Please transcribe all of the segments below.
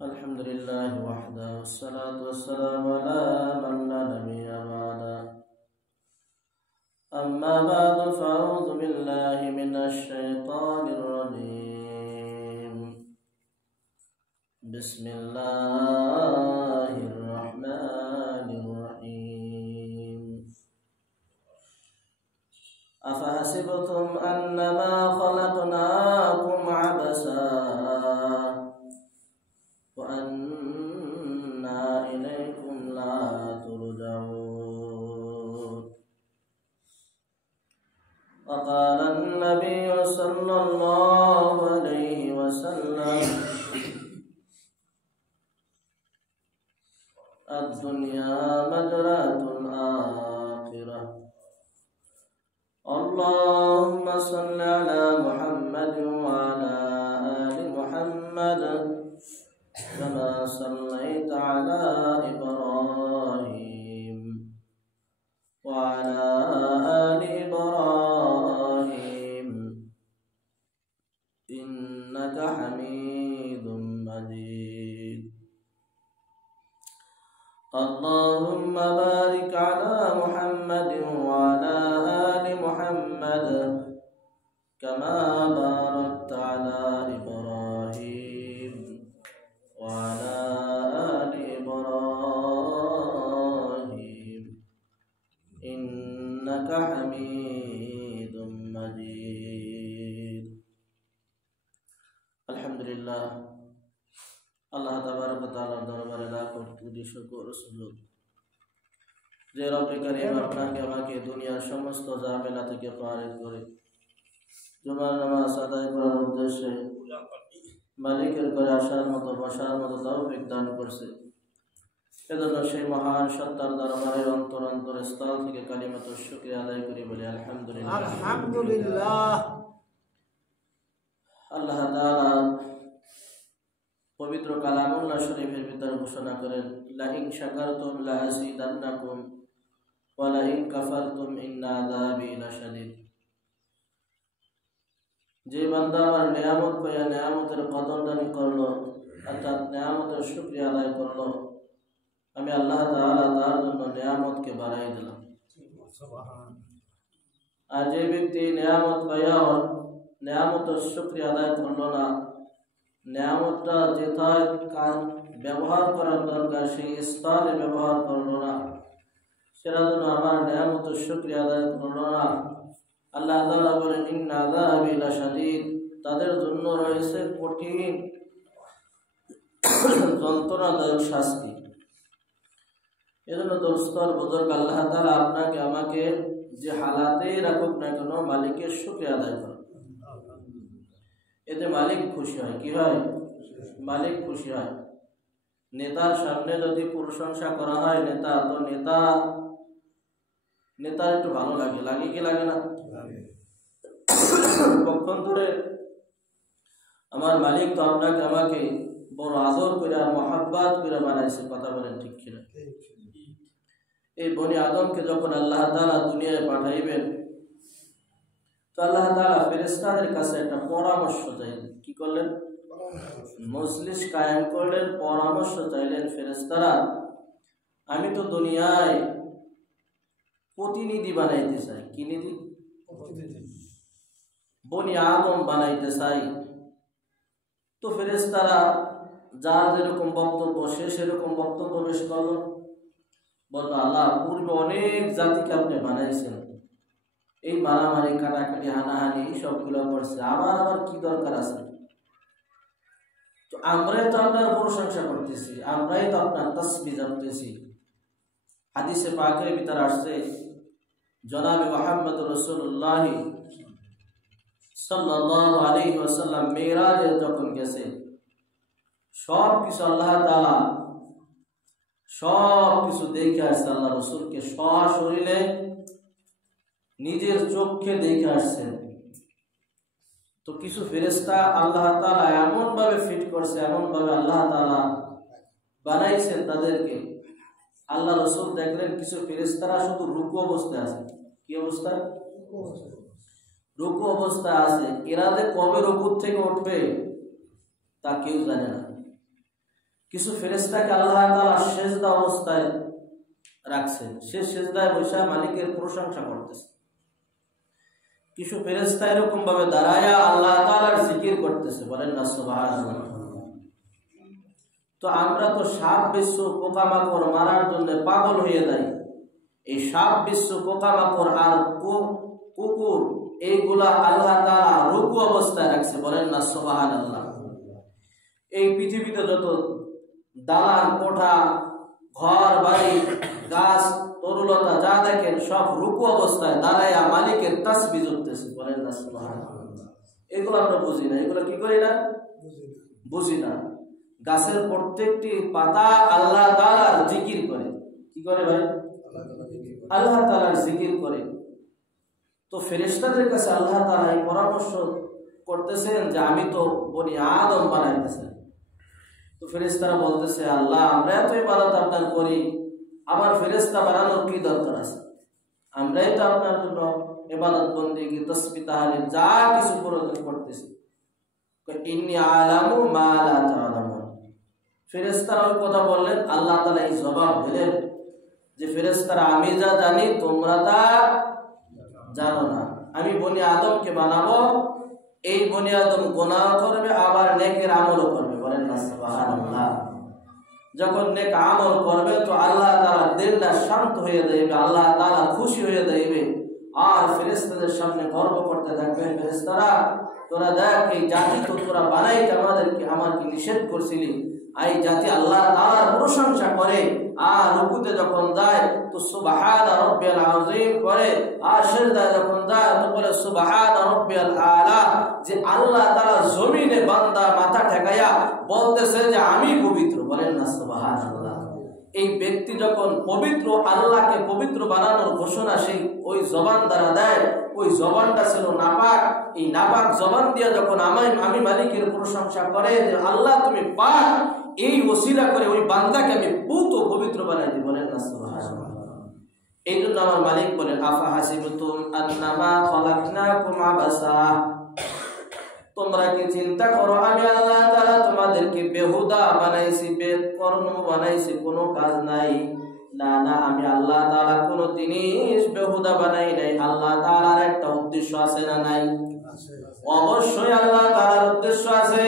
الحمد لله وحده والصلاة والسلام على من لا نبي بعده أما بعد فأعوذ بالله من الشيطان الرجيم بسم الله الرحمن الرحيم أفحسبتم أنما خلقناكم عبثا وأنا إليكم لا ترجعون وقال النبي صلى الله عليه وسلم الدنيا مجرة الآخرة اللهم صل على محمد وعلى آل محمد كما صليت على إبراهيم وعلى آل إبراهيم إنك حميد مجيد اللهم بارك على محمد وعلى آل محمد كما باركت على إبراهيم وعلى آل إبراهيم إنك حميد مجيد الحمد لله আল্লাহ তাবারক ওয়া তাআলার দরবারে লাখ কোটি শুকর ও সুজুদ যে রব্বে কারীম আপনাকে আমাকে দুনিয়ার সমস্ত ঝামেলা থেকে পার করে জুমার নামাজ আদায় করার উদ্দেশ্যে মালিকের ঘরে আসার মতো বসার মতো তৌফিক দান করছে। এজন্য সেই মহান সত্তার দরবারে অন্তর স্থল থেকে কালিমাতুশ শুকরিয়া আদায় করি বলি আলহামদুলিল্লাহ। আলহামদুলিল্লাহ। আল্লাহ তাআলা পবিত্র কালামুল্লাহ শরীফের ভিতরে ঘোষণা করেন লা ইন শাকারতুম লা আযীদান্নাকুম ওয়া লা ইন কাফারতুম ইন্না আযাবি লাশাদীদ। যে বান্দা আমার নিয়ামত পাইয়া নিয়ামতের কদরদানি করলো অর্থাৎ নিয়ামতের শুকরিয়া আদায় করলো আমি আল্লাহ তাআলা তার জন্য নিয়ামতকে বাড়াই দিলাম। আর যে ব্যক্তি নিয়ামত পাইয়া নিয়ামতের শুকরিয়া আদায় করলো না, নিয়ামতটা যেথায় ব্যবহার করার দরকার সেই স্থানে ব্যবহার করলো না, সেটা জন্য আমার নিয়ামতের শুকরিয়া আদায় করলো না, আল্লাহ তাআলা বলেন ইন্না আযাবি লাশাদীদ, তাদের জন্য রয়েছে কঠিন যন্ত্রণাদায়ক শাস্তি। এজন্য দোস্তর বুজুর্গ আল্লাহ তাআলা আপনাকে আমাকে যে হালাতেই রাখুক না কেন মালিকের শুকরিয়া আদায় করুন। এতে মালিক খুশি হয়। কি হয়? মালিক খুশি হয়। নেতার সামনে যদি প্রশংসা করা হয় নেতা, তো নেতার একটু ভালো লাগে, লাগে কি লাগে না? পক্ষান্তরে আমার মালিক তো আপনাকে আমাকে বড় আদর করে আর মহাব্বত করে বানাইছে। কথা বলেন ঠিক কিনা? এই বনি আদমকে যখন আল্লাহ তাআলা দুনিয়ায় পাঠাইবেন তো আল্লাহ তাআলা ফেরেশতাদের কাছে একটা পরামর্শ চাইলেন। কি করলেন? মজলিস কায়েম করলেন, পরামর্শ চাইলেন। ফেরেশতারা, আমি তো দুনিয়ায় প্রতিনিধি বানাইতে চাই। কি নিধি? বনি আদম বানাইতে চাই। তো ফেরেশতারা যার যেরকম বক্তব্য সে সেরকম বক্তব্য পেশ করল। বলল আল্লাহ পূর্বে অনেক জাতিকে আপনি বানাইছেন, এই মারামারি কাটাকাটি হানাহানি সবগুলো করছে, আবার কি দরকার আছে? তো আমরাই তো আপনার প্রশংসা করতেছি, আমরাই তো আপনার তাসবিহ জপতেছি। হাদিসে পাকের ভিতরে আসছে জনাবে মুহাম্মদ রাসূলুল্লাহ সাল্লাল্লাহু আলাইহি ওয়াসাল্লাম মেরাজে যখন গেছে সব কিছু আল্লাহ তাআলা সব কিছু দেখে আসছে। আল্লাহ রাসূলকে সশরীরে নিজের চোখে দেখে আসছেন। তো কিছু ফেরেশতা আল্লাহ তাআলা এমন ভাবে ফিট করছে, এমন ভাবে আল্লাহ তাআলা বানাইছেন তাদেরকে। আল্লাহ রাসূল দেখলেন কিছু ফেরেশতারা শুধু রুকু অবস্থায় আছে। কি অবস্থা? রুকু অবস্থা আছে। এরা যে কবে রুকু থেকে উঠবে তা কেউ জানে না। কিছু ফেরেশতাকে আল্লাহ তাআলা সিজদা অবস্থায় রাখছেন, সে সিজদায় বসে মালিকের প্রশংসা করতেছে। কিছু ফেরেশতা এরকম ভাবে দাঁড়ায়া আল্লাহ তাআলার জিকির করতেছে, বলেন না সুবহানাল্লাহ। তো আমরা তো সাপ বিচ্ছু পোকামাকড় মারার জন্য পাগল হয়ে যাই। এই সাপ বিচ্ছু পোকামাকড় আর কুকুর এইগুলা আল্লাহ তাআলা রুকু অবস্থায় রাখছে, বলেন না সুবহানাল্লাহ। এই পৃথিবীতে যত দালান কোঠা ঘর বাড়ি গাছ তরুলতা যা দেখেন সব রুকু অবস্থায় দাঁড়াইয়া মালিকের তাসবিহ করতেছে, বলেন না সুবহানাল্লাহ। এগুলো আমরা বুঝি না, এগুলো কি করি না, বুঝি না। গাছের প্রত্যেকটি পাতা আল্লাহ তাআলার জিকির করে, কি করে ভাই, আল্লাহ তাআলার জিকির করে। তো ফেরেশতাদের কাছে আল্লাহ তাআলা এই পরামর্শ করতেছেন যে আমি তো বনি আদম বানাইতেছি। তো ফেরেশতারা বলতেছে আল্লাহ আমরা তো ইবাদত আপনার করি, আমার ফেরেশতা বানানোর কি দরকার আছে, আমরাই তো আপনার জন্য ইবাদত বন্দেগী তাসবিহ তাহলিল যা কিছু প্রয়োজন করতেছি। ইন্নী আলামু মা লা তা'লামুন। ফেরেশতারা ওই কথা বললেন, আল্লাহ তাআলা এই জবাব দিলেন যে ফেরেশতারা আমি যা জানি তোমরা তা জানো না। আমি বনি আদমকে বানাবো, এই বনি আদম গুনাহ করবে আবার নেকের আমলও করবে, বলেন না সুবহানাল্লাহ। যখন নেক আমল করবে তো আল্লাহ তাআলা দিলটা শান্ত হয়ে যাবে, আল্লাহ তাআলা খুশি হয়ে যাবে আর ফেরেশতাদের সামনে গর্ব করতে থাকবে, ফেরেশতারা তোরা দেখ এই জাতি তো তোরা বানাইতে আমাকে নিষেধ করছিলি, এই জাতি আল্লাহ তাআলার প্রশংসা করে আর রুকুতে যখন যায় তো সুবহানা রাব্বিয়াল আযীম করে, আর সিজদায় যখন যায় তো বলে সুবহানা রাব্বিয়াল আলা। যে আল্লাহ তাআলা জমিনে বান্দা মাথা ঠেকায়া বলতেছে যে আমি পবিত্র, বলেন না সুবহানাল্লাহ। এই ব্যক্তি যখন পবিত্র আল্লাহকে পবিত্র বানানোর ঘোষণা সেই ওই জবান দ্বারা দেয়, ওই জবানটা ছিল নাপাক। এই নাপাক জবান দিয়ে যখন আমি মালিকের প্রশংসা করে যে আল্লাহ তুমি পাক, এই ওসিলা করে ওই বান্দাকে আমি পুত পবিত্র বানাই দিই, বলেন না সুবহানাল্লাহ। এই জন্য আমার মালিক বলেন আফা হাসিবতুম আন্নামা খালাকনাকুম আবাসা, তোমরা কি চিন্তা করো আমি আল্লাহ তাআলা তোমাদেরকে বেহুদা বানাইছি, বেকর্ম বানাইছি, কোনো কাজ নাই? না না, আমি আল্লাহ তাআলা কোনো জিনিস বেহুদা বানাই নাই। আল্লাহ তাআলার একটা উদ্দেশ্য আছে না নাই? অবশ্যই আল্লাহ তাআলার উদ্দেশ্য আছে।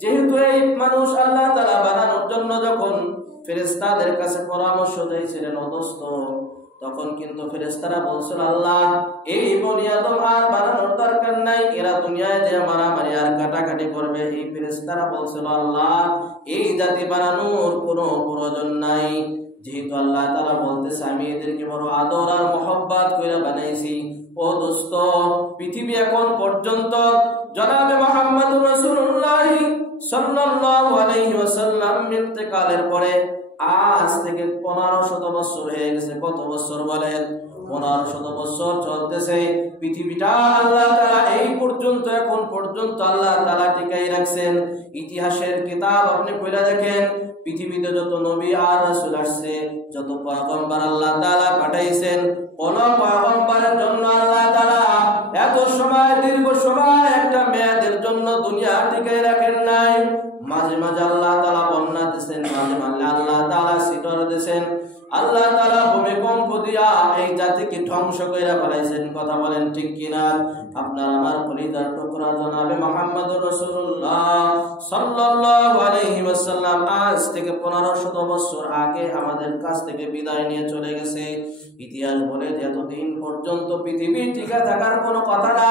যেহেতু এই মানুষ আল্লাহ তাআলা বানানোর জন্য যখন ফেরেশতাদের কাছে পরামর্শ দিয়েছিলেন অদস্ত, তখন কিন্তু ফেরেশতারা বলছিল আল্লাহ এই বনি আদম আর বানানোর দরকার নাই, এরা দুনিয়ায় যে মারামারি আর কাটাকাটি করবে। এই ফেরেশতারা বলছিল আল্লাহ এই জাতি বানানোর কোনো প্রয়োজন নাই। যেহেতু আল্লাহ তাআলা বলতেছে আমি এদেরকে বড় আদর আর মহব্বত করে বানাইছি। ও দোস্ত, পৃথিবী এখন পর্যন্ত জনাবে মুহাম্মদুর রাসূলুল্লাহ সাল্লাল্লাহু আলাইহি ওয়াসাল্লাম ইন্তেকালের পরে আজ থেকে 1500 বছর হয়ে গেছে। কত বছর বলেন? 1500 বছর চলতেছে। পৃথিবীটা আল্লাহ তাআলা এই পর্যন্ত এখন পর্যন্ত আল্লাহ তাআলা টিকাই রাখছেন। ইতিহাসের কিতাব আপনি পড়ে দেখেন, পৃথিবীতে যত নবী আর রাসূল আসছে, যত পয়গম্বর আল্লাহ তাআলা পাঠাইছেন, কোন পয়গম্বরের জন্য আল্লাহ তাআলা এত সময় দীর্ঘ সময় একটা মেয়াদের জন্য দুনিয়া টিকাই রাখেন নাই। মাঝে মাঝে আল্লাহ তাআলা বন্যা দিয়েছেন, মাঝে মাঝে আল্লাহ তাআলা শীতল দিয়েছেন, আল্লাহ তাআলা ভূমিকম্প দিয়া এই জাতিকে ধ্বংস কইরা ফেলাইছেন। কথা বলেন ঠিক কিনা? আপনার আমার কলিজার টুকরা জনাবে মুহাম্মদুর রাসূলুল্লাহ সাল্লাল্লাহু আলাইহি ওয়াসাল্লাম আজ থেকে 1500 বছর আগে আমাদের কাছ থেকে বিদায় নিয়ে চলে গেছে। ইতিহাস বলে যে এতদিন পর্যন্ত পৃথিবী টিকে থাকার কোনো কথা না।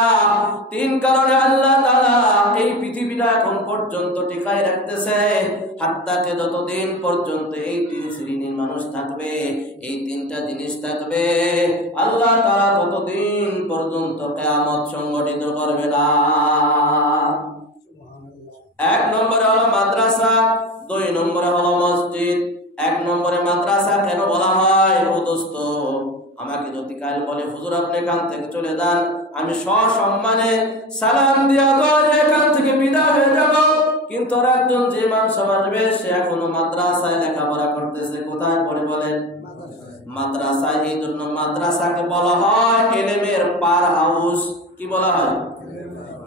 তিন কারণে আল্লাহ তাআলা এই পৃথিবীটা এখন পর্যন্ত টিকায় রাখতেছে। হাত্তাকে যতদিন পর্যন্ত এই তিন শ্রেণীর মানুষ থাকবে, এই তিনটা জিনিস থাকবে, আল্লাহ তাআলা ততদিন পর্যন্ত কিয়ামত সংগঠিত করবে না। এক নম্বরে হলো মাদ্রাসা, দুই নম্বরে হলো মসজিদ। এক নম্বরে মাদ্রাসা কেন বলা হয়? ও দোস্ত, আমাকে যদি কাল বলে হুজুর আপনি এখান থেকে চলে যান, আমি সসম্মানে সালাম দিয়া এখান থেকে বিদায় হয়ে যাব, কিন্তু আর একজন যে মানুষ আসবে সে এখনো মাদ্রাসায় লেখাপড়া করতেছে। কোথায় পড়ে বলেন? মাদ্রাসায়। এই জন্য মাদ্রাসাকে বলা হয় ইলমের পার হাউস। কি বলা হয়?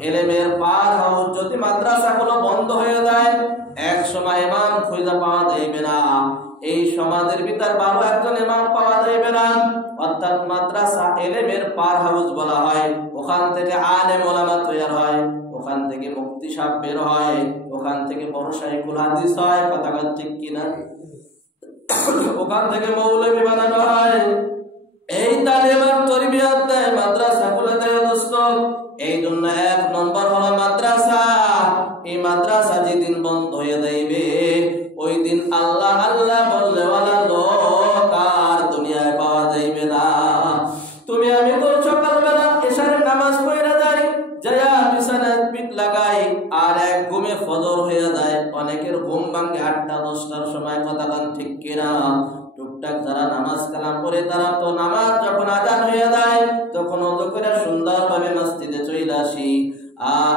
এলেমের পার হাউস যদি মাদ্রাসাগুলো বন্ধ হয়ে যায়, এক সময় ইমাম খুঁজে পাওয়া যাইবে না। এই সমাজের ভিতর ভালো একজন ইমাম পাওয়া যাইবে না। অর্থাৎ মাদ্রাসা এলেমের পার হাউস বলা হয়। ওখান থেকে আলেম ওলামা তৈরি হয়, ওখান থেকে মুফতি সাহেব বের হয়, ওখান থেকে বড় শাইখুল হাদিস হয়, কথা ঠিক কিনা? ওখান থেকে মৌলভী বানানো হয়। এই তালিমের তরবিয়ত দেয় মাদ্রাসাগুলোতে দোস্ত। এই জন্য এক নম্বর হলো মাদ্রাসা। এই মাদ্রাসা যেদিন বন্ধ হয়ে যাইবে, ওই দিন আল্লাহ আল্লাহ বললে ওয়ালা লোক আর দুনিয়ায় পাওয়া যাইবে না। তুমি আমি তো সকালবেলা এশারের নামাজ পড়ে যাই, যায়া বিছানায় পিঠ লাগাই, আর এক ঘুমে ফজর হয়ে যায়। অনেকের ঘুম ভাঙে 8টা-10টার সময়, কথা ঠিক কিনা? টুকটাক যারা নামাজ কালাম পড়ে তারা তো নামাজ যখন আজান হয়ে যায় তখন ওযু করে সুন্দরভাবে মসজিদে চলে আসি,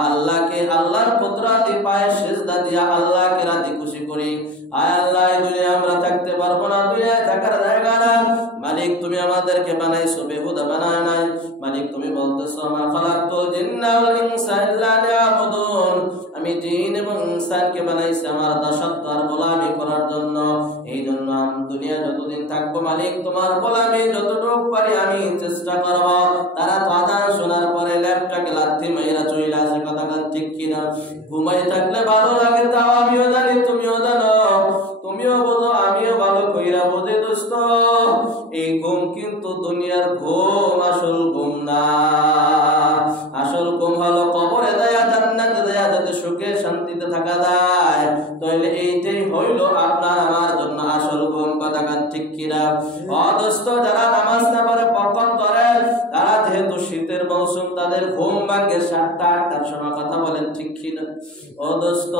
আল্লাহকে আল্লাহর কুদরতি পায়ে সিজদা দিয়া আল্লাহকে রাজি খুশি করি। আয় আল্লাহ, এই দুনিয়ায় আমরা থাকতে পারবো না, দুনিয়ায় থাকার জায়গা না। মালিক তুমি আমাদেরকে বানাইছো, বেহুদা বানায় নাই। মালিক তুমি বলতেছো মা খালাকতুল জিন্না ওয়াল ইনসা ইল্লা লিয়াবুদুন, আমি জিন এবং ইনসানকে বানাইছি আমার দাসত্ব আর গোলামি করার জন্য। এই জন্য আমি দুনিয়া যতদিন থাকবো মালিক তোমার গোলামি যতটুকু পারি আমি চেষ্টা করব। তারা তো আজান শোনার পরে ল্যাপটাকে লাথি মাইরা চলে আসে, কথা ঠিক কিনা? ঘুমাই থাকলে ভালো লাগে, তাও আমিও জানি তুমিও জানো, তুমিও বোঝো আমিও ভালো কইরা বুঝি দোস্ত। এই ঘুম কিন্তু দুনিয়ার ঘুম, আসল ঘুম না। আসল ঘুম হলো কবরে দেয়া, জান্নাতে দেয়া, যাতে সুখে শান্তিতে থাকা যায়। তাহলে এইটাই হইল আপনার আমার জন্য আসল ঘুম, কথা ঠিক কিনা? দোস্ত, যারা নামাজ না পড়ে পক্ষণ করে, তারা যেহেতু শীতের মৌসুম তাদের ঘুম ভাঙে 7টা-8টার সময়, কথা বলেন ঠিক কিনা? ও দোস্ত,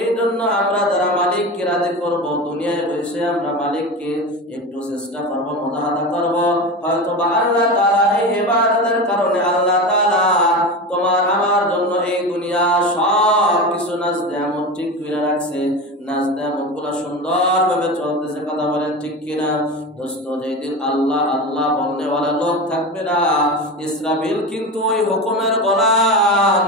এই জন্য আমরা যারা মালিককে রাজি করব, দুনিয়ায় বসে আমরা মালিককে একটু চেষ্টা করব, মুজাহাদা করব। হয়তো বা আল্লাহ তাআলা এই ইবাদতের কারণে আল্লাহ তাআলা তোমার আমার জন্য এই দুনিয়া সব কিছু নাজ নেয়ামত ঠিক করে রাখছে, নাজ নেয়ামত গুলো সুন্দরভাবে চলতেছে, কথা বলেন ঠিক কিনা? দোস্ত, যেদিন আল্লাহ আল্লাহ বলনে ওয়ালা লোক থাকবে না, ইসরাফিল কিন্তু ওই হুকুমের গোলাম।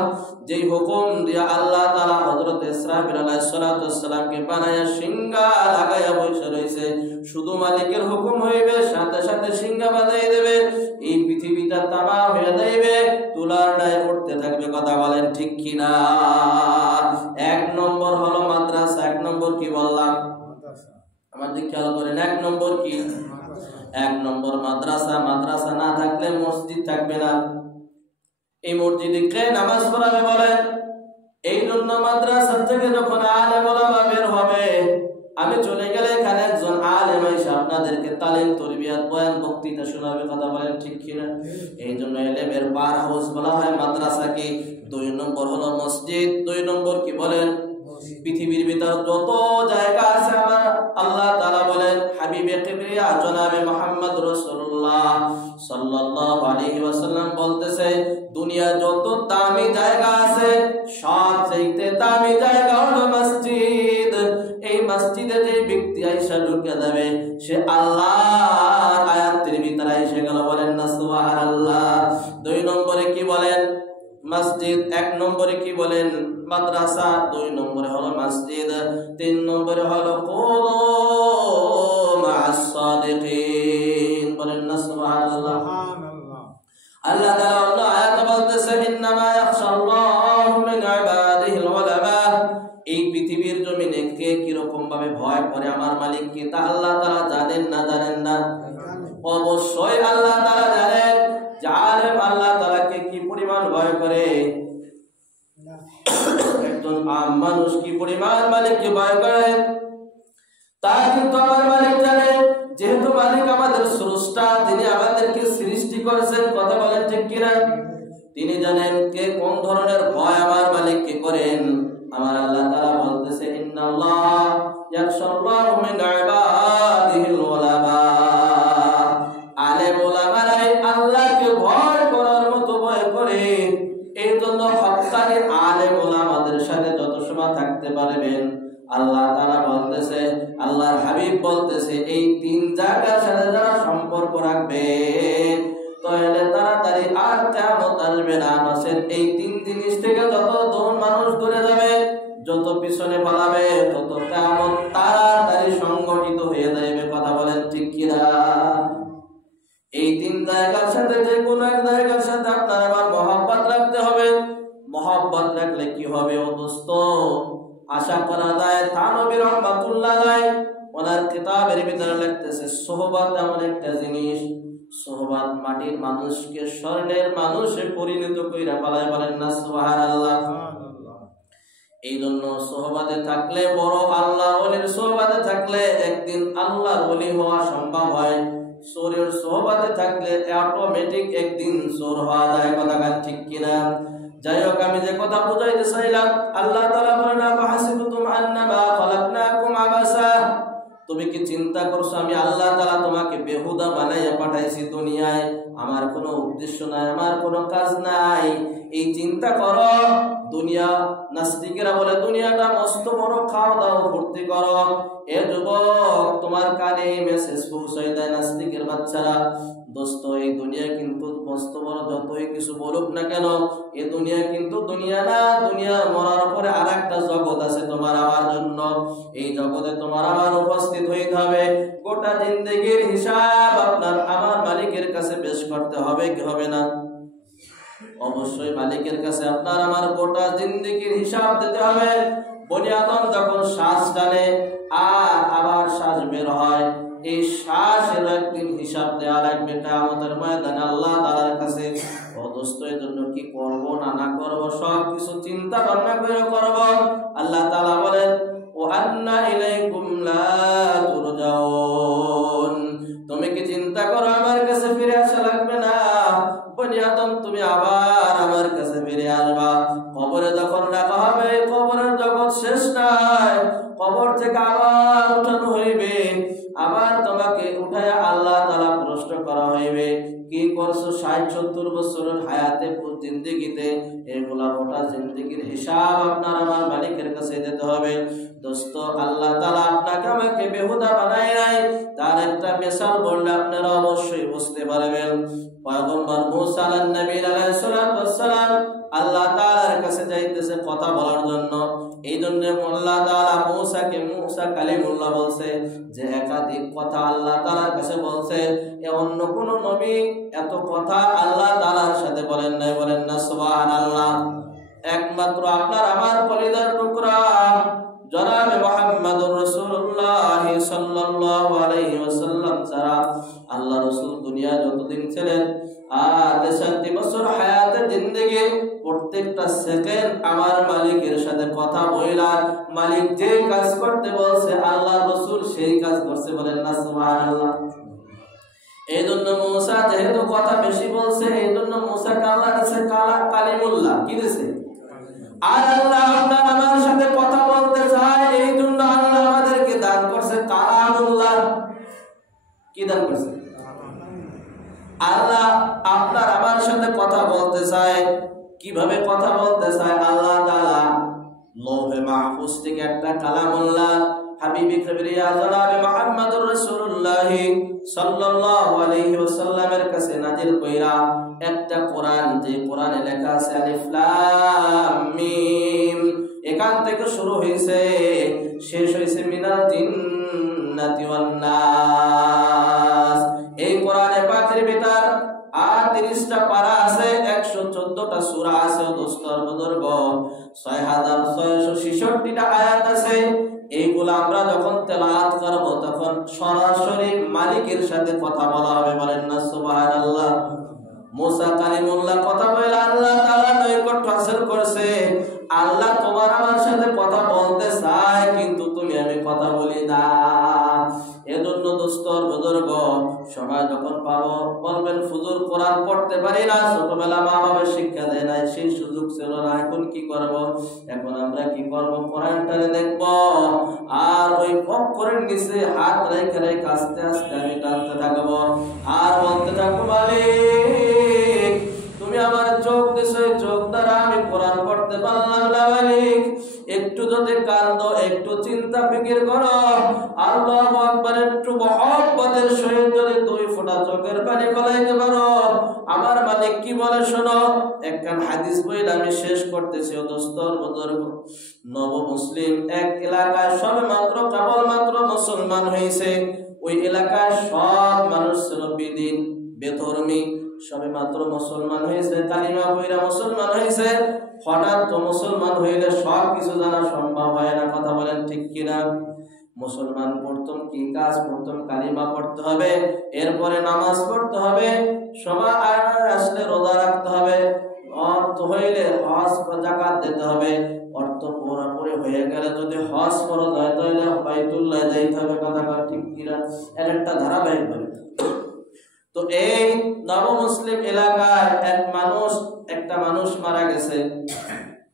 যেই হুকুম দিয়া আল্লাহ তাআলা হযরত ইসরাফিল আলাইহিস সালাতু ওয়াস সালামকে বানায়া সিংহা লাগায়া বসে রইছে, শুধু মালিকের হুকুম হইবে, সাথে সাথে সিংহা বাজাই দেবে, এই পৃথিবীটা তামা হয়ে যাইবে, তুলার ন্যায় উঠতে থাকবে, কথা বলেন ঠিক কিনা? এক নম্বর হলো মাদ্রাসা। এক নম্বর কি বললাম? আমার দিকে খেয়াল করেন, এক নম্বর কি? এক নম্বর মাদ্রাসা। মাদ্রাসা না থাকলে মসজিদ থাকবে না। এই মসজিদে কে নামাজ পড়াবে বলেন? এই জন্য মাদ্রাসা থেকে যখন আলেম ওলামা বের হবে, আমি চলে গেলে এখানে একজন আলেম এসে আপনাদেরকে তালিম তরবিয়ত বয়ান বক্তৃতা শোনাবে, কথা বলেন ঠিক কিনা? এই জন্য এলেমের পার হাউস বলা হয় মাদ্রাসাকে। 2 নম্বর হলো মসজিদ। 2 নম্বর কি বলেন? পৃথিবীর ভিতর যত জায়গা আছে আমার আল্লাহ তাআলা বলেন, হাবিবে কিবরিয়া জনাবে মুহাম্মদ রাসূলুল্লাহ সাল্লাল্লাহু আলাইহি ওয়াসাল্লাম বলতেছে, দুনিয়া যত দামি জায়গা আছে সবচেয়ে দামি জায়গা হলো মসজিদ। এই মসজিদে যে ব্যক্তি আয়েশা ঢুকে যাবে, সে আল্লাহর আয়াতের ভিতরে এসে গেল, বলেন না সুবহানাল্লাহ। 2 নম্বরে কি বলেন? মসজিদ। 1 নম্বরে কি বলেন? মাদ্রাসা। 2 নম্বরে হলো মসজিদ। 3 নম্বরে হলো কুনু মা'আস সাদিকিন, বলেন না সুবহানাল্লাহ। আল্লাহ তাআলা আয়াতে বলতেছে, ইন্নামা ইয়াখশাল্লাহু মিন ইবাদিহিল উলামা। এই পৃথিবীর জমিনে কে কি রকম ভাবে ভয় করে আমার মালিককে, তা আল্লাহ তাআলা জানেন না? জানেন না? অবশ্যই আল্লাহ তাআলা জানেন। জালেম আল্লাহ তাআলাকে কি পরিমাণ ভয় করে, একজন আম মানুষ কি পরিমাণ মালিককে ভয় করে, তা কিন্তু আমার মালিক জানে। যেহেতু মালিক আমাদের স্রষ্টা, তিনি আমাদেরকে সৃষ্টি করেছেন, কথা বলেন ঠিক কিনা? তিনি জানেন কে কোন ধরনের ভয় আমার মালিককে করেন। আমার আল্লাহ তাআলা বলতেছে, ইন্নাল্লাহ ইয়াখশাল্লাহু মিন ইবাদিহিল উলামা। আলেম ওলামারাই আল্লাহকে ভয় করার মতো ভয় করে। এই জন্য হক্কানি আলেম ওলামাদের সাথে যত সময় থাকতে পারবেন, আল্লাহ তাআলা বলতেছে, আল্লাহর হাবিব বলতেছে, এই 3 জায়গার সাথে যারা সম্পর্ক রাখবে, তো এলে তাড়াতাড়ি আর কিয়ামত আসবে না। নচেৎ এই 3 জিনিস থেকে যত মানুষ দূরে যাবে, যত পিছনে পালাবে, তত কিয়ামত তাড়াতাড়ি সংগঠিত হয়ে যাবে। কথা বলেন ঠিক কিনা? এই 3 জায়গার সাথে যে কোনো এক জায়গার সাথে আপনার আমার মহব্বত রাখতে হবে। মহব্বত রাখলে কি হবে ও দোস্ত? আশা করা যায় থানবী রাহমাতুল্লাহ আলাইহি ওনার কিতাবের ভিতরে লিখতেছে, সোহবত এমন একটা জিনিস, সোহবত মাটির মানুষকে স্বর্ণের মানুষে পরিণত কইরা ফেলায়। বলেন না সুবহানাল্লাহ। এই জন্য সোহবতে থাকলে, বড় আল্লাহর ওলির সোহবতে থাকলে একদিন আল্লাহর ওলি হওয়া সম্ভব হয়। চোরের সোহবতে থাকলে অটোমেটিক একদিন চোর হওয়া যায়। কথা ঠিক কিনা? যাই হোক, আমি যে কথা বুঝাইতে চাইলাম, আল্লাহ তাআলা বলেন, আফাহাসিবতুম আন্নামা খালাকনাকুম আবাসা। তুমি কি চিন্তা করছো আমি আল্লাহ তাআলা তোমাকে বেহুদা বানাইয়া পাঠাইছি দুনিয়ায়? আমার কোনো উদ্দেশ্য নাই, আমার কোনো কাজ নাই। এই চিন্তা করো। দুনিয়া, নাস্তিকেরা বলে দুনিয়াটা মস্ত বড়, খাও দাও ফুর্তি করো। এ যুবক, তোমার কানে মেসেজ পৌঁছায় দেয় নাস্তিকের বাচ্চারা, দোস্ত এই দুনিয়া কিন্তু মস্ত বড়, যতই কিছু বলুক না কেন, এই দুনিয়া কিন্তু দুনিয়া না। দুনিয়া মরার পরে আর একটা জগৎ আছে তোমার আমার জন্য। এই জগতে তোমার আমার উপস্থিত হইতে হবে। গোটা জিন্দেগির হিসাব আপনার আমার মালিকের কাছে পেশ করতে হবে, কি হবে না? অবশ্যই মালিকের কাছে আপনার আমার গোটা জিন্দেগির হিসাব দিতে হবে। বনি আদম যখন শ্বাস টানে আর আবার শ্বাস বের হয়, এই শ্বাসের একদিন হিসাব দেওয়া লাগবে কিয়ামতের ময়দানে আল্লাহ তাআলার কাছে। ও দোস্ত, এর জন্য কি করব না করব সব কিছু চিন্তা ভাবনা করে করব। আল্লাহ তাআলা বলেন, ও আন্না ইলাইকুম লা তুরজাউন। তুমি কি চিন্তা করো আমার কাছে ফিরে আসা লাগবে না? বনি আদম, তুমি আবার আমার কাছে ফিরে আসবা। কবরে যখন রাখা হবে, কবরের জগৎ শেষ নাই। কবর থেকে আবার উঠানো হইবে, আবার তোমাকে উঠায় আল্লাহ তাআলা প্রশ্ন করা হইবে, কি করছো 60-70 বছরের হায়াতে, জিন্দেগিতে। এগুলা গোটা জিন্দেগির হিসাব আপনার আমার মালিকের কাছে দিতে হবে। দোস্ত, আল্লাহ তাআলা আপনাকে আমাকে বেহুদা বানায় নাই। তার একটা মিসাল বললে আপনারা অবশ্যই বুঝতে পারবেন। পয়গম্বর মূসা আলাইহিস সালাম আল্লাহ তাআলার কাছে যাইতেছে কথা বলার জন্য। এই জন্য আল্লাহ তাআলা মূসাকে মূসা কালিমুল্লাহ বলছে, যে একাধিক কথা আল্লাহ তাআলার কাছে বলছে। অন্য কোন নবী এত কথা আল্লাহ তাআলার সাথে বলেন নাই। বলেন না সুবহানাল্লাহ। একমাত্র আপনার আমার কলিজার টুকরা জনাবে মুহাম্মদুর রাসূলুল্লাহ সাল্লাল্লাহু আলাইহি ওয়াসাল্লাম ছাড়া আল্লাহ রাসূল দুনিয়া যতদিন ছিলেন আর 63 বছর হায়াতে জিন্দেগি, প্রত্যেকটা সেকেন্ড আমার মালিকের সাথে কথা বইলা, মালিক যে কাজ করতে বলছে আল্লাহ রাসূল সেই কাজ করছে। বলেন না সুবহানাল্লাহ। এই জন্য মূসা যেহেতু কথা বেশি বলছে, এই জন্য মূসাকে আল্লাহ কাছে কালিমুল্লাহ কি দিয়েছে। আর আল্লাহ আপনার আমার সাথে কথা বলতে চায়, এই জন্য আল্লাহ আমাদেরকে দান করছে কালামুল্লাহ। কি দান করছে? আল্লাহ আপনার আমার সাথে কথা বলতে চায়। কিভাবে কথা বলতে চায়? আল্লাহ তাআলা লৌহে মাহফুজ থেকে একটা কালামুল্লাহ হাবিবি কিবরিয়া জনাবে মুহাম্মদুর রাসূলুল্লাহ সাল্লাল্লাহু আলাইহি ওয়াসাল্লামের কাছে নাজিল কইরা একটা কোরআন, যে কোরআনে লেখা আছে আলিফ লাম মিম, এখান থেকে শুরু হইছে, শেষ হইছে মিনাল জিন্নাতি ওয়ান নাস। এই কোরআনে পাকের ভিতর 38টা পারা আছে, 114টা সূরা আছে। দোস্তর বুজুর্গ, 6666টা আয়াত আছে। এইগুলো আমরা যখন তেলাওয়াত করব তখন সরাসরি মালিকের সাথে কথা বলা হবে। বলেন না সুবহানাল্লাহ। মূসা কালিমুল্লাহ কথা বলে আল্লাহ তাআলা নৈকট্য হাসিল করছে। আল্লাহ তোমার আমার সাথে কথা বলতে চায়, কিন্তু তুমি আমি কথা বলি না। এজন্য দোস্তর বুজুর্গ, সময় যখন পাবো বলবেন হুজুর কোরআন পড়তে পারি না, ছোটবেলা মা বাবা শিক্ষা দেয় নাই, সেই সুযোগ ছিল না, এখন কি করব? এখন আমরা কি করব? কোরআনটারে দেখব আর ওই অক্ষরের নিচে হাত রেখে রেখে আস্তে আস্তে আমি টানতে থাকবো আর বলতে থাকবো, মালিক তুমি আমার চোখ দিছো, চোখ দ্বারা আমি কোরআন পড়তে পারলাম না। মালিক একটু যদি কান্দো, একটু চিন্তা ফিকির করো, আল্লাহু আকবার, একটু মহব্বতের সহিত যদি 2 ফোঁটা চোখের পানি ফলাইতে পারো, আমার মালিক কি বলে শোনো। একখান হাদিস বইলে আমি শেষ করতেছি। ও দোস্তর বুজুর্গ, নব মুসলিম এক এলাকায় সবে মাত্র কেবলমাত্র মুসলমান হয়েছে। ওই এলাকায় সব মানুষ ছিল বিদিন, বেধর্মী, সবে মাত্র মুসলমান হয়েছে, কালিমা পড়া মুসলমান হয়েছে। হঠাৎ তো মুসলমান হইলে সব কিছু জানা সম্ভব হয় না, কথা বলেন ঠিক কিনা? মুসলমান প্রথম কি কাজ? প্রথম কালিমা পড়তে হবে, এরপরে নামাজ পড়তে হবে, সবাই আসলে রোজা রাখতে হবে, অর্থ হইলে হজ যাকাত দিতে হবে। অর্থ পুরোপুরি হয়ে গেলে যদি হজ ফরজ হয় তাহলে বাইতুল্লাহ যাইতে হবে, কথা ঠিক কিনা? এর একটা ধারাবাহিক ভাবে। তো এই নবমুসলিম এলাকায় একটা মানুষ মারা গেছে।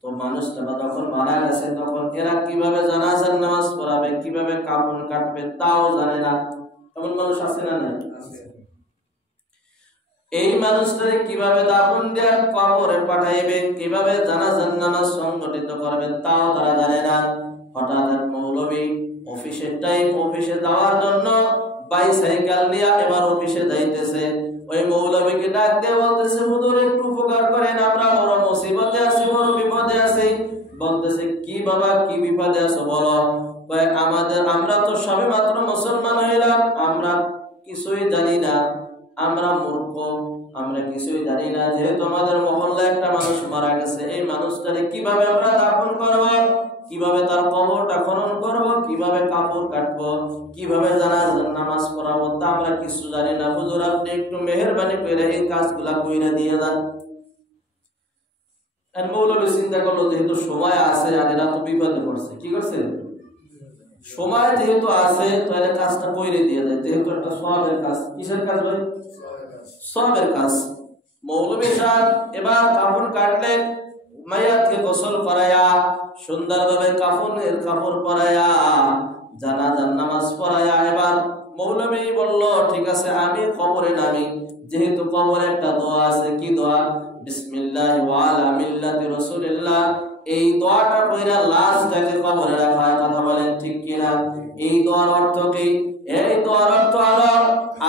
তো মানুষটা যখন মারা গেছে তখন এরা কিভাবে জানাজার নামাজ পড়াবে, কিভাবে কাফন কাটবে তাও জানে না। এমন মানুষ আছে না? নাই? এই মানুষটাকে কিভাবে দাফন দিয়ে কবরে পাঠাইবে, কিভাবে জানাজার নামাজ সংগঠিত করবে তাও তারা জানে না। হঠাৎ এক মৌলবী অফিসে যাওয়ার জন্য বাইসাইকেল নিয়ে এবার অফিসে যাইতেছে। ওই মৌলবীকে ডাক দিয়ে বলতেছে, হুজুর একটু উপকার করেন, আমরা বড় মুসিবতে আছি, বড় বিপদে আছি। বলতেছে, কি বাবা, কি বিপদে আছো বলো। আমরা তো সবে মাত্র মুসলমান হইলাম, আমরা কিছুই জানি না, আমরা মূর্খ, আমরা কিছুই জানি না। যেহেতু আমাদের মহল্লায় একটা মানুষ মারা গেছে, এই মানুষটাকে কিভাবে আমরা দাফন করব, কিভাবে তার কবরটা খনন করব, কিভাবে কাপড় কাটবো, কিভাবে জানাজার নামাজ পড়াবো তা আমরা কিছু জানি না। হুজুর আপনি একটু মেহেরবানি করে এই কাজগুলা কইরা দিয়ে যান। আর মৌলবী চিন্তা করলো, যেহেতু সময় আছে আর এরা তো বিপদে পড়ছে, কি করছে, সময় যেহেতু আছে তাহলে কাজটা কইরে দিয়ে যায়, যেহেতু একটা সওয়াবের কাজ। কিসের কাজ ভাই? সওয়াবের কাজ। মৌলবী সাহেব এবার কাফন কাটলেন, মাইয়াতকে গোসল করায়া, সুন্দরভাবে কাফনের কাপড় পরায়া, জানাজার নামাজ পড়ায়া, এবার মৌলবী বলল, ঠিক আছে আমি কবরে নামি। যেহেতু কবরে একটা দোয়া আছে, কি দোয়া? বিসমিল্লাহ ওয়া আলা মিল্লাতি রাসূলিল্লাহ। এই দোয়াটা কইরা লাশটাকে কবরে রাখা হয়, কথা বলেন ঠিক কিনা? এই দোয়ার অর্থ কি? এই দোয়ার অর্থ হলো,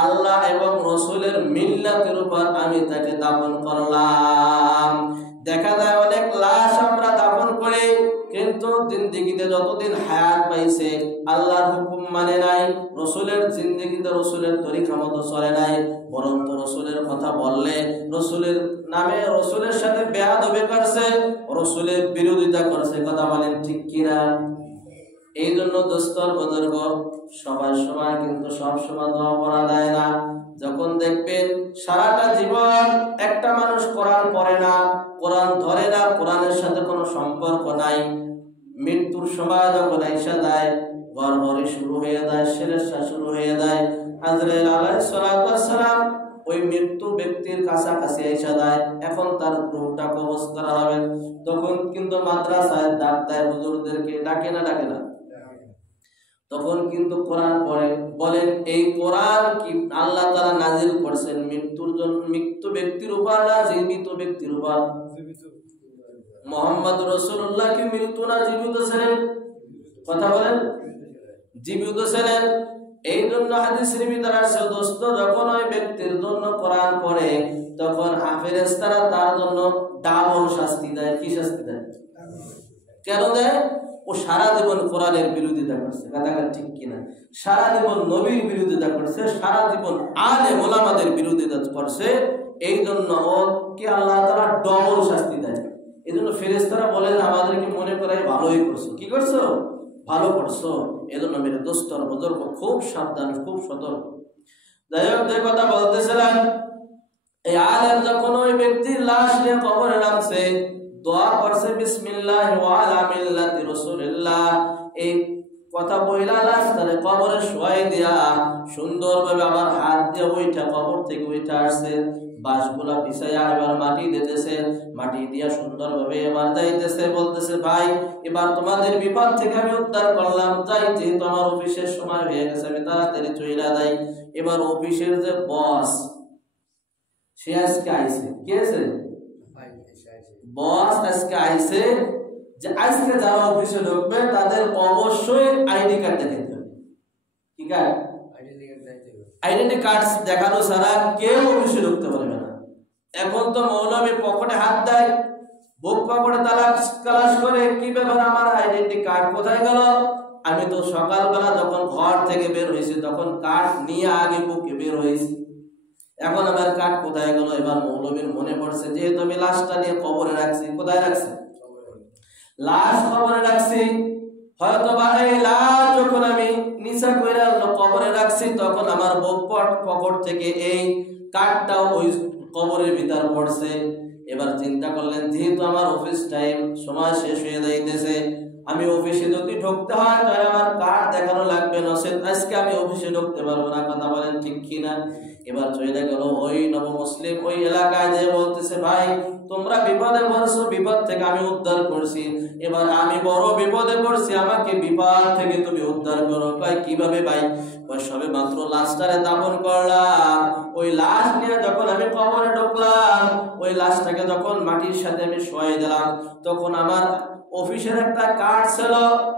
আল্লাহ এবং রাসূলের মিল্লাতের উপর আমি তাকে দাফন করলাম। দেখা যায় অনেক লাশ আমরা দাফন করি, কিন্তু জিন্দেগিতে যতদিন হায়াত পাইছে আল্লাহর হুকুম মানে নাই, রাসূলের জিন্দেগিতে রাসূলের তরিকা মতো চলে নাই, বরং রাসূলের কথা বললে রাসূলের নামে, রাসূলের সাথে বেয়াদবি করছে, রাসূলের বিরোধিতা করছে, কথা বলেন ঠিক কিনা? এই জন্য দোস্তর বুজুর্গ, সবাই কিন্তু সব সময় দোয়া পড়া যায় না। যখন দেখবেন সারাটা জীবন একটা মানুষ কোরআন পড়ে না, কোরআন ধরে না, কোরআনের সাথে কোনো সম্পর্ক নাই, মৃত্যুর সময় যখন আইসা যায়, গড়বড়ি শুরু হয়ে যায়, সেরেসা শুরু হয়ে যায়, আজরাইল আলাইহিস সালাতু ওয়াস সালাম ওই মৃত্যু ব্যক্তির কাছাকাছি আইসা যায়, এখন তার রূহটা কবজ করা হবে। তখন কিন্তু মাদ্রাসায় ডাক দেয়, হুজুরদেরকে ডাকে না? ডাকে না? তখন কিন্তু কোরআন পড়ে, বলেন এই কোরআন কি আল্লাহ তাআলা নাজিল করেছেন মৃত্যু ব্যক্তির উপর না জীবিত ব্যক্তির উপর? মুহাম্মদ রাসূলুল্লাহ কি মৃত্যু না জীবিত ছিলেন? কথা বলেন, জীবিত ছিলেন। এই জন্য হাদিসের ভিতরে আছে, দোস্ত যখন ওই ব্যক্তির জন্য কোরআন পড়ে তখন ফেরেশতারা তার জন্য ডাবল শাস্তি দেয়। কি শাস্তি দেয়? কেন দেয়? ও সারা জীবন কোরআনের বিরোধিতা করছে, কথা ঠিক কিনা? সারা জীবন নবীর বিরোধিতা করছে, সারা জীবন আলেম ওলামাদের বিরোধিতা করছে, এই জন্য ওকে আল্লাহ তাআলা ডবল শাস্তি দেয়। এই জন্য ফেরেশতারা বলেন আমাদেরকে মনে করে ভালোই করছো। কি করছো? ভালো করছো। এই জন্য মেরে দোস্তর বুজুর্গ খুব সাবধান, খুব সতর্ক। যাই হোক, যে কথা বলতেছিলাম, এই আলেম যখন ওই ব্যক্তির লাশ নিয়ে কবরে নামছে, দোয়া করছে বিসমিল্লাহ ওয়া আলা মিল্লাতি রাসূলিল্লাহ। এই কথা বইলা লাশটারে কবরে শোয়াই দিয়া সুন্দরভাবে আবার হাত দিয়ে ওইটা কবর থেকে উঠে আসছে, বাঁশগুলা বিছাইয়া এবার মাটি দিতেছে, মাটি দিয়া সুন্দরভাবে এবার যাইতেছে, বলতেছে ভাই এবার তোমাদের বিপদ থেকে আমি উদ্ধার করলাম, যাই, যেহেতু আমার অফিসের সময় হয়ে গেছে আমি তাড়াতাড়ি চইলা যাই। এবার অফিসের যে বস সে আজকে আইছে, কি আছে? বস আজকে আইছে, যে আজকে যারা অফিসে ঢুকবে তাদের অবশ্যই আইডি কার্ড দেখাতে হবে। কি কার্ড? আইডেন্টি কার্ড দেখানো ছাড়া কেউ অফিসে ঢুকতে পারবে না। এখন তো মৌলবী পকেটে হাত দেয়, বুক পকেটে তালাশ করে, কি ব্যাপার আমার আইডেন্টি কার্ড কোথায় গেল? আমি তো সকালবেলা যখন ঘর থেকে বের হয়েছি তখন কার্ড নিয়ে আগে বুকে বের হয়েছি, এখন আমার কার্ড কোথায় গেল? এবার মৌলবীর মনে পড়ছে যেহেতু আমি লাশটা নিয়ে কবরে রাখছি। কোথায় রাখছি? লাশ কবরে রাখছি। হয়তো বা এই লাশ যখন আমি নিচা কইরা কবরে রাখছি তখন আমার বুক পকেট থেকে এই কার্ডটাও ওই কবরের ভিতর পড়ছে। এবার চিন্তা করলেন যেহেতু আমার অফিস টাইম সময় শেষ হয়ে যাইতেছে, আমি অফিসে যদি ঢুকতে হয় তাহলে আমার কার্ড দেখানো লাগবে, নচেত আজকে আমি অফিসে ঢুকতে পারবো না। কথা বলেন ঠিক কিনা? এবার চলে গেল ওই নব মুসলিম ওই এলাকায় যে বলতেছে, ভাই তোমরা বিপদে পড়ছো, বিপদ থেকে আমি উদ্ধার করছি, এবার আমি বড় বিপদে পড়ছি, আমাকে বিপদ থেকে তুমি উদ্ধার করো। কয় কিভাবে ভাই? সবে মাত্র লাশটারে দাফন করলাম, ওই লাশ নিয়ে যখন আমি কবরে ঢুকলাম, ওই লাশটাকে যখন মাটির সাথে আমি শোয়াই দিলাম তখন আমার অফিসের একটা কার্ড ছিল,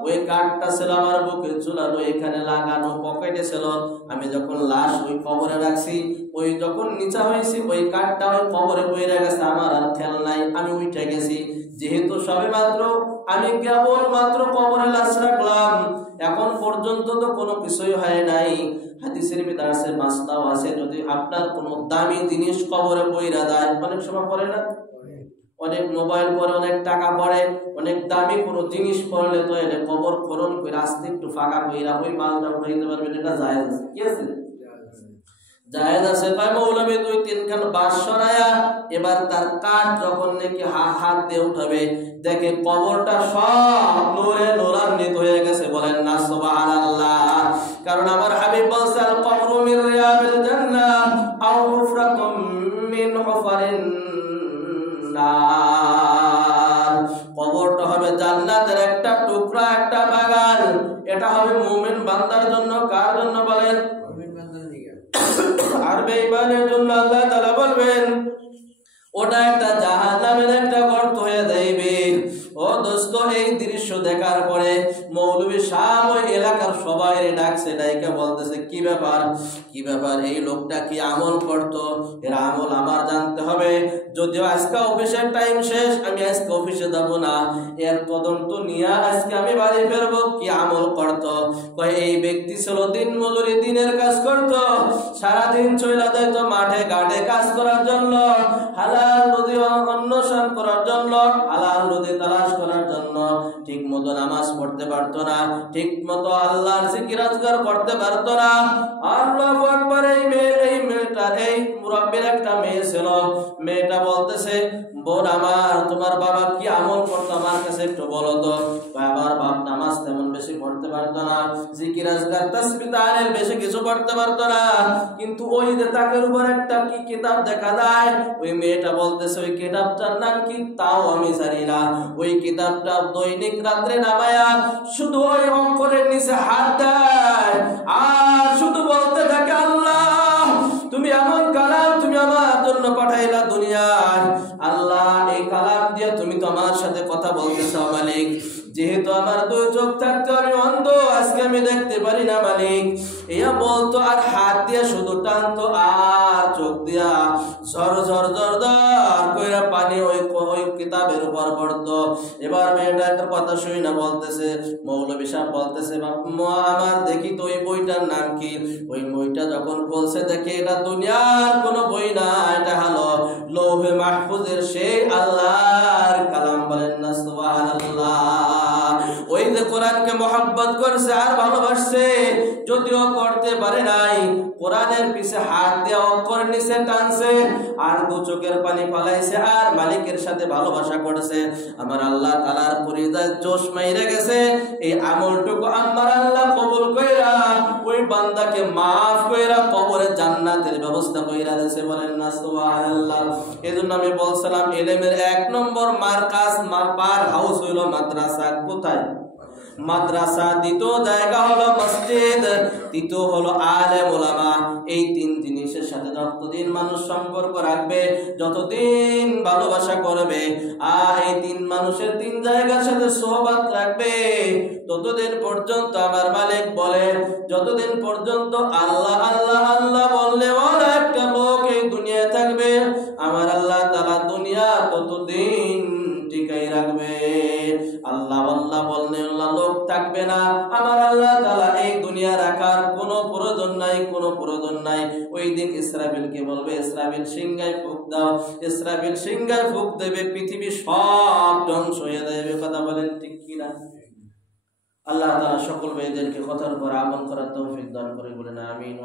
ওই কার্ডটা ছিল আমার বুকে ঝুলানো, এখানে লাগানো, পকেটে ছিল। আমি যখন লাশ ওই কবরে রাখছি, ওই যখন নিচা হয়েছি ওই কার্ডটা ওই কবরে বইরে গেছে, আমার আর খেয়াল নাই, আমি উঠে গেছি। যেহেতু সবে মাত্র আমি কেবল মাত্র কবরে লাশ রাখলাম, এখন পর্যন্ত তো কোনো কিছুই হয় নাই। হাদিসের ভিতরে আছে, মাসলাও আছে, যদি আপনার কোনো দামি জিনিস কবরে বইরা দেয়, অনেক সময় পড়ে না, অনেক মোবাইল পরে, অনেক টাকা পরে, অনেক দামি কোনো জিনিস পড়লে তো এটা কবর খনন করে আস্তে একটু ফাঁকা কইরা ওই মালটা উঠাইতে পারবেন, এটা জায়েজ আছে। কি আছে? জায়েজ আছে। ভাই মৌলবী 2-3 খান বাস সরায়া এবার তার কাঠ যখন নাকি হাত দিয়ে উঠাবে, দেখে কবরটা সব নূরে নূরান্বিত হয়ে গেছে। বলেন না সুবহানাল্লাহ। কারণ আমার হাবিব বলেছেন, আল কবরু মিন রিয়াবিল জান্নাহ আও হুফরাতুম মিন হুফারিন নার। কবরটা হবে জান্নাতের একটা টুকরা, একটা বাগান। এটা হবে মুমিন বান্দার জন্য। কার জন্য বলেন? আর বেঈমানের জন্য। আল্লাহ তাআলা বলবেন ওটা একটা জাহান্নামের একটা গর্ত হয়ে যাইবে। ও দোস্ত, এই দৃশ্য দেখার পরে মৌলভী সাহেব ওই এলাকার সবাই ডাকছে, ডাইকা বলতেছে, কি ব্যাপার, কি ব্যাপার, এই লোকটা কি আমল করতো? এর আমল আমার জানতে হবে। যদিও আজকে অফিসের টাইম শেষ, আমি আজকে অফিসে যাব না, এর তদন্ত নিয়ে আজকে আমি বাড়ি ফেরবো। কি আমল করতো? কয় এই ব্যক্তি ছিল দিন মজুরি, দিনের কাজ করতো, সারাদিন চইলা যাইত মাঠে ঘাটে কাজ করার জন্য, হালাল নদী অন্বেষণ করার জন্য, হালাল নদী তালাশ করার জন্য। ঠিক মতো নামাজ পড়তে পারতো না, ঠিক মতো আল্লাহর জিকির আজকার করতে পারতো না। আল্লাহু আকবার। এই মেয়েটার, এই মুরব্বির একটা মেয়ে ছিল। মেয়েটা বলতেছে, বোন আমার, তোমার বাবা কি আমল করতো আমার কাছে একটু বলো তো। আমার বাপ নামাজ তেমন বেশি পড়তে পারতো না, জিকির আজকার তাসবিহ তাহলিল বেশি কিছু পড়তে পারতো না, কিন্তু ওই যে তাকের উপর একটা কি কিতাব দেখা যায়। ওই মেয়েটা বলতেছে, ওই কিতাবটার নাম কি তাও আমি জানি না। ওই কিতাবটা দৈনিক রাত্রে নামায়া শুধু ওই অক্ষরের নিচে হাত দেয় আর শুধু বলতে থাকে, আল্লাহ তুমি এমন কালাম তুমি আমার জন্য পাঠাইলা দুনিয়ায়, আল্লাহ এই কালাম দিয়ে তুমি তো আমার সাথে কথা বলতেছো মালিক। যেহেতু আমার 2 চোখ থাকতে আমি অন্ধ, আজকে আমি দেখতে পারি না মালিক। ইয়া বলতো আর হাত দিয়ে শুধু টানতো আর চোখ দিয়া ঝর ঝর ঝর ঝর কইরা পানি ওই কিতাবের উপর পড়তো। এবার মেয়েটার কথা শুই না বলতেছে, মৌলভী সাহেব বলতেছে, আমার দেখি তো ওই বইটার নাম কি। ওই বইটা যখন বলছে, দেখে এটা দুনিয়ার কোনো বই না, এটা হলো লৌহে মাহফুজের সেই আল্লাহর কালাম। বলেন না সুবহানাল্লাহ। ওই যে কোরআনকে মহব্বত করছে আর ভালোবাসছে, যদিও পড়তে পারে নাই, কোরআনের পিছে হাত দিয়ে অক্ষর নিচে টানছে আর 2 চোখের পানি পালাইছে আর মালিকের সাথে ভালোবাসা করেছে। আমার আল্লাহ তাআলার পরিদায় জোশ মাইরে গেছে। এই আমলটুকু আমার আল্লাহ কবুল কইরা ওই বান্দাকে maaf কইরা কবরে জান্নাতের ব্যবস্থা কইরা দিয়েছে। বলেন না সুবহানাল্লাহ। এজন্য আমি বলছিলাম ইলমের 1 নম্বর মার্কাজ পার হাউস হইল মাদ্রাসা। কোথায়? মাদ্রাসা, দ্বিতীয় জায়গা হলো মসজিদ, তৃতীয় হলো আলেম ওলামা। এই তিন জিনিসের সাথে যতদিন মানুষ সম্পর্ক রাখবে, যতদিন ভালোবাসা করবে, আর এই তিন মানুষের তিন জায়গার সাথে সোহবত রাখবে, ততদিন পর্যন্ত আমার মালিক বলে, যতদিন পর্যন্ত আল্লাহ আল্লাহ আল্লাহ বললে ওরা একটা লোক এই দুনিয়ায় থাকবে, আমার আল্লাহ তাআলা দুনিয়া ততদিন টিকাই রাখবে। আল্লাহ আল্লাহ বললে লোক থাকবে না, আমার আল্লাহ তাআলা এই দুনিয়া রাখার কোনো প্রয়োজন নাই, কোনো প্রয়োজন নাই। ওই দিন ইসরাফিলকে বলবে, ইসরাফিল সিংহায় ফুঁক দাও। ইসরাফিল সিংহায় ফুঁক দেবে, পৃথিবী সব ধ্বংস হয়ে যাবে। কথা বলেন ঠিক কিনা? আল্লাহ তাআলা সকল ভাইদেরকে কথার উপর আমল করার তৌফিক দান করে বলেন আমিন।